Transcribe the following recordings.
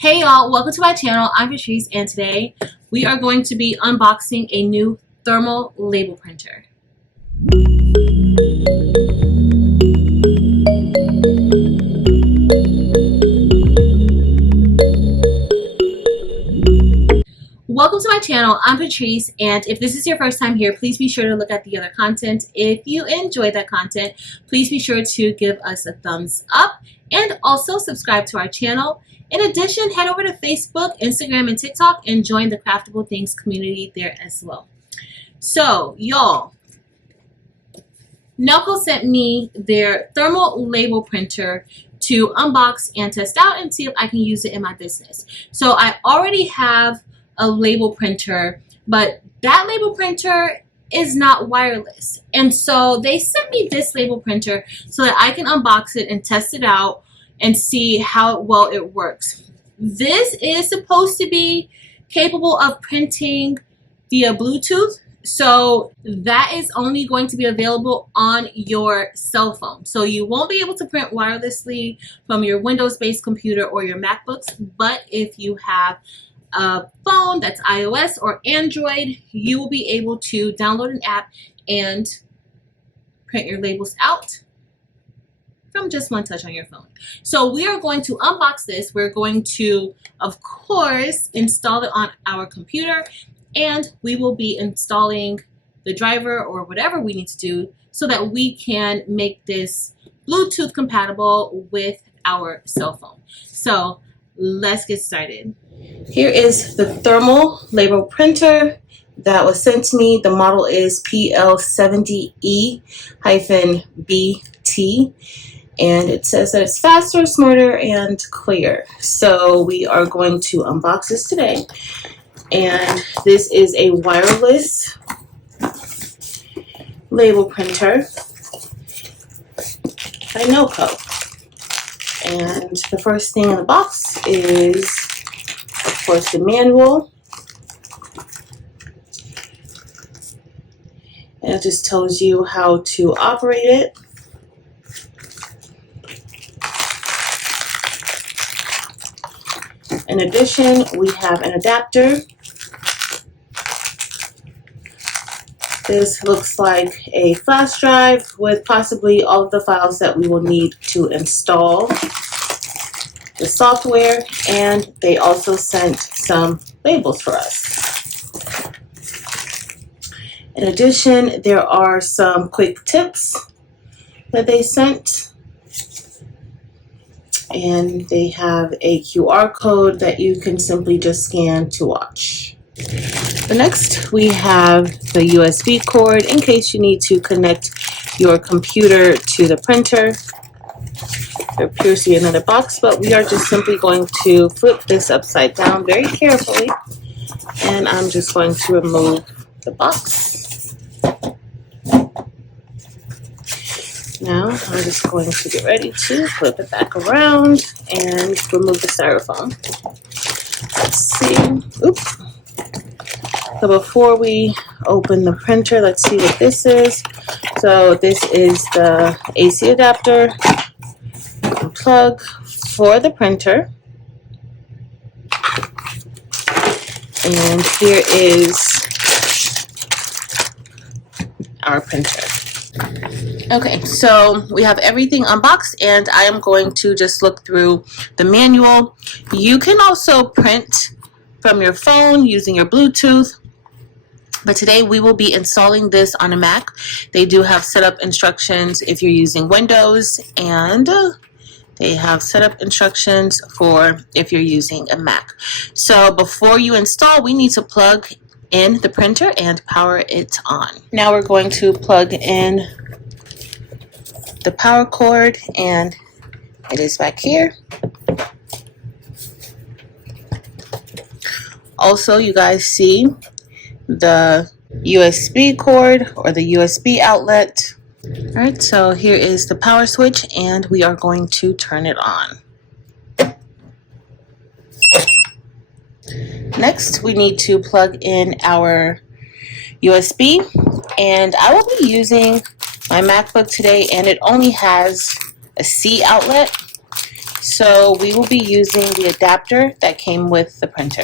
Hey y'all, welcome to my channel. I'm Patrice and today we are going to be unboxing a new thermal label printer. Welcome to my channel. I'm Patrice, and if this is your first time here, please be sure to look at the other content. If you enjoyed that content, please be sure to give us a thumbs up and also subscribe to our channel. In addition, head over to Facebook, Instagram, and TikTok and join the Craftable Things community there as well. So, y'all, Nelko sent me their thermal label printer to unbox and test out and see if I can use it in my business. So I already have a label printer, but that label printer is not wireless. And so they sent me this label printer so that I can unbox it and test it out and see how well it works. This is supposed to be capable of printing via Bluetooth, so that is only going to be available on your cell phone. So you won't be able to print wirelessly from your Windows-based computer or your MacBooks, but if you have a phone that's iOS or Android, you will be able to download an app and print your labels out from just one touch on your phone. So we are going to unbox this. We're going to, of course, install it on our computer, and we will be installing the driver or whatever we need to do so that we can make this Bluetooth compatible with our cell phone. So let's get started. Here is the thermal label printer that was sent to me. The model is PL70E-BT. And it says that it's faster, smarter, and clear. So we are going to unbox this today. And this is a wireless label printer by Nelko. And the first thing in the box is, of course, the manual. And it just tells you how to operate it. In addition, we have an adapter. This looks like a flash drive with possibly all of the files that we will need to install the software, and they also sent some labels for us. In addition, there are some quick tips that they sent. And they have a QR code that you can simply just scan to watch. The next, we have the USB cord in case you need to connect your computer to the printer. There appears to be another box, but we are just simply going to flip this upside down very carefully. And I'm just going to remove the box. Now I'm just going to get ready to flip it back around and remove the styrofoam. Let's see. Oops. So before we open the printer, let's see what this is. So this is the AC adapter and plug for the printer. And here is our printer. Okay, so we have everything unboxed, and I am going to just look through the manual. You can also print from your phone using your Bluetooth, but today we will be installing this on a Mac. They do have setup instructions if you're using Windows, and they have setup instructions for if you're using a Mac. So before you install, we need to plug in the printer and power it on. Now we're going to plug in the power cord, and it is back here. Also, you guys see the USB cord or the USB outlet. All right, so here is the power switch, and we are going to turn it on. Next, we need to plug in our USB, and I will be using my MacBook today, and it only has a C outlet. So we will be using the adapter that came with the printer.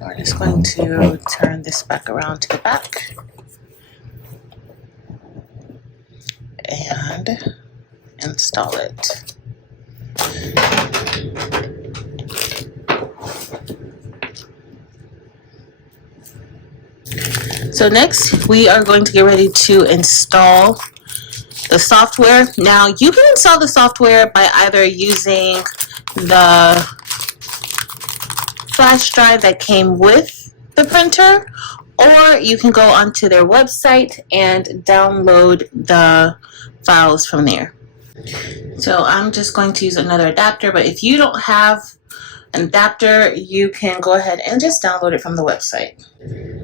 We're just going to turn this back around to the back and install it. So next we are going to get ready to install the software. Now you can install the software by either using the flash drive that came with the printer, or you can go onto their website and download the files from there. So I'm just going to use another adapter, but if you don't have an adapter, you can go ahead and just download it from the website.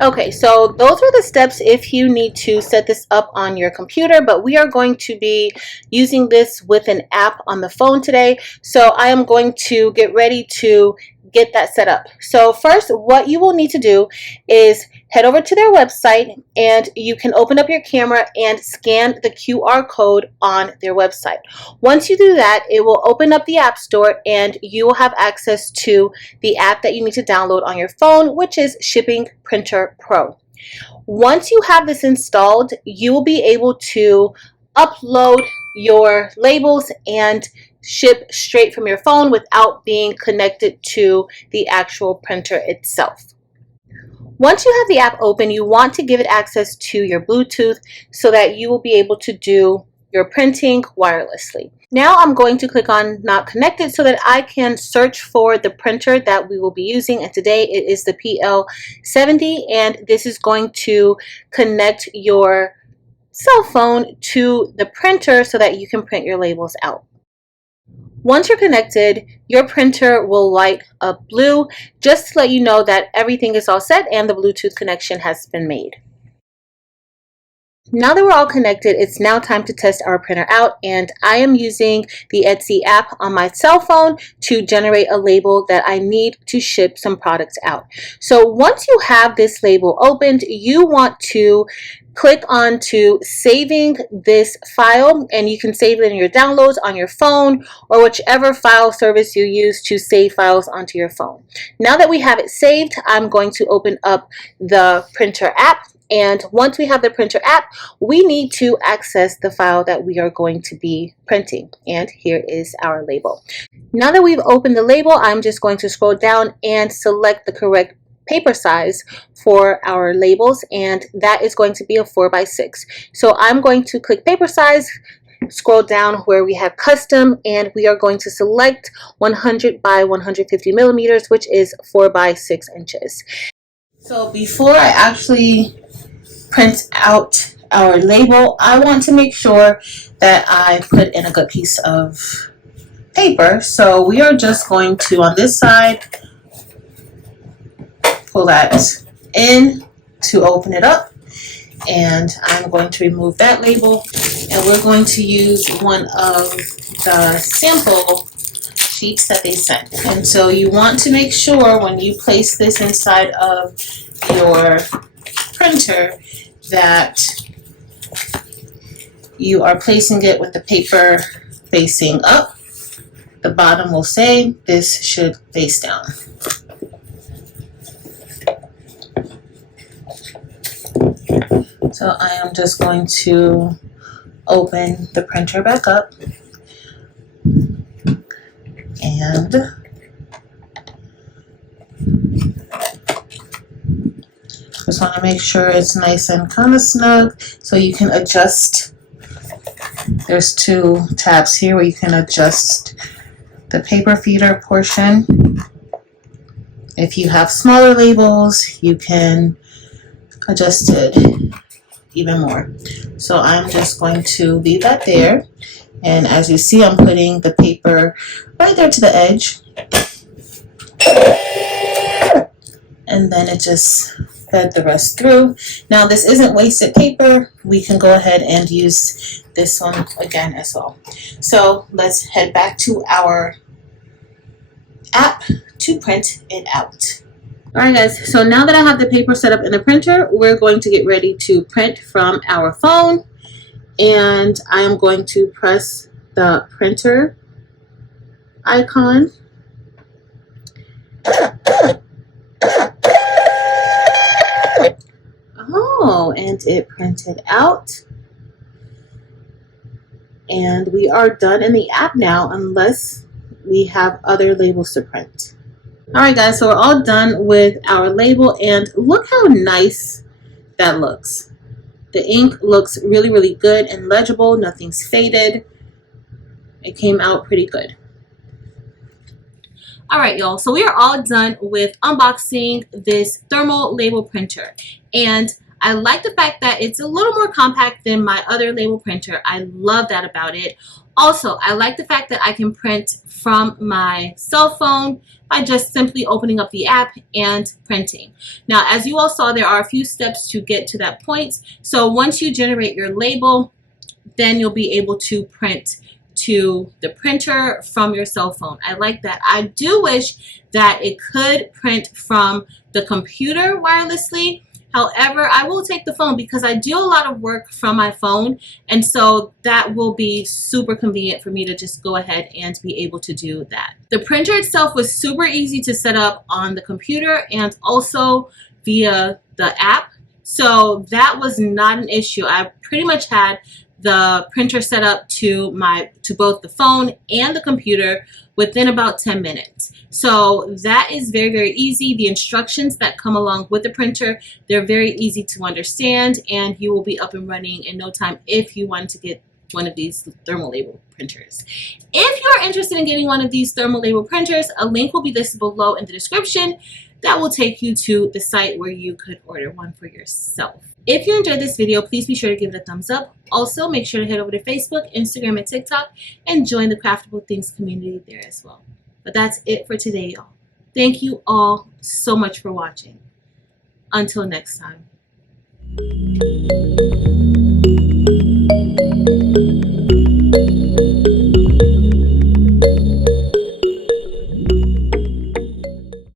Okay, so those are the steps if you need to set this up on your computer, but we are going to be using this with an app on the phone today. So I am going to get ready to get that set up. So first, what you will need to do is head over to their website, and you can open up your camera and scan the QR code on their website. Once you do that, it will open up the App Store and you will have access to the app that you need to download on your phone, which is Shipping Printer Pro. Once you have this installed, you will be able to upload your labels and ship straight from your phone without being connected to the actual printer itself. Once you have the app open, you want to give it access to your Bluetooth so that you will be able to do your printing wirelessly. Now I'm going to click on Not Connected so that I can search for the printer that we will be using, and today it is the PL70, and this is going to connect your cell phone to the printer so that you can print your labels out. Once you're connected, your printer will light up blue just to let you know that everything is all set and the Bluetooth connection has been made. Now that we're all connected, it's now time to test our printer out, and I am using the Etsy app on my cell phone to generate a label that I need to ship some products out. So once you have this label opened, you want to click on to saving this file, and you can save it in your downloads on your phone or whichever file service you use to save files onto your phone. Now that we have it saved, I'm going to open up the printer app. And once we have the printer app, we need to access the file that we are going to be printing. And here is our label. Now that we've opened the label, I'm just going to scroll down and select the correct paper size for our labels, and that is going to be a 4x6. So I'm going to click paper size, scroll down where we have custom, and we are going to select 100 by 150 millimeters, which is 4x6 inches. So before I actually print out our label, I want to make sure that I put in a good piece of paper. So we are just going to, on this side, pull that in to open it up, and I'm going to remove that label, and we're going to use one of the sample sheets that they sent. And so you want to make sure when you place this inside of your printer that you are placing it with the paper facing up. The bottom will say this should face down. So I am just going to open the printer back up, and just want to make sure it's nice and kind of snug so you can adjust. There's two tabs here where you can adjust the paper feeder portion. If you have smaller labels, you can adjust it even more. So I'm just going to leave that there, and as you see, I'm putting the paper right there to the edge, and then it just fed the rest through. Now this isn't wasted paper, we can go ahead and use this one again as well. So let's head back to our app to print it out. Alright guys, so now that I have the paper set up in the printer, we're going to get ready to print from our phone. And I am going to press the printer icon. Oh, and it printed out. And we are done in the app now, unless we have other labels to print. Alright guys, so we're all done with our label, and look how nice that looks. The ink looks really, really good and legible. Nothing's faded. It came out pretty good. Alright y'all, so we are all done with unboxing this thermal label printer. And I like the fact that it's a little more compact than my other label printer. I love that about it. Also, I like the fact that I can print from my cell phone by just simply opening up the app and printing. Now, as you all saw, there are a few steps to get to that point. So once you generate your label, then you'll be able to print to the printer from your cell phone. I like that. I do wish that it could print from the computer wirelessly. However, I will take the phone because I do a lot of work from my phone, and so that will be super convenient for me to just go ahead and be able to do that. The printer itself was super easy to set up on the computer and also via the app, so that was not an issue. I pretty much had the printer set up to both the phone and the computer within about 10 minutes. So that is very, very easy. The instructions that come along with the printer, they're very easy to understand, and you will be up and running in no time if you want to get one of these thermal label printers. If you're interested in getting one of these thermal label printers, a link will be listed below in the description. That will take you to the site where you could order one for yourself. If you enjoyed this video, please be sure to give it a thumbs up. Also, make sure to head over to Facebook, Instagram, and TikTok and join the Craftable Things community there as well. But that's it for today, y'all. Thank you all so much for watching. Until next time.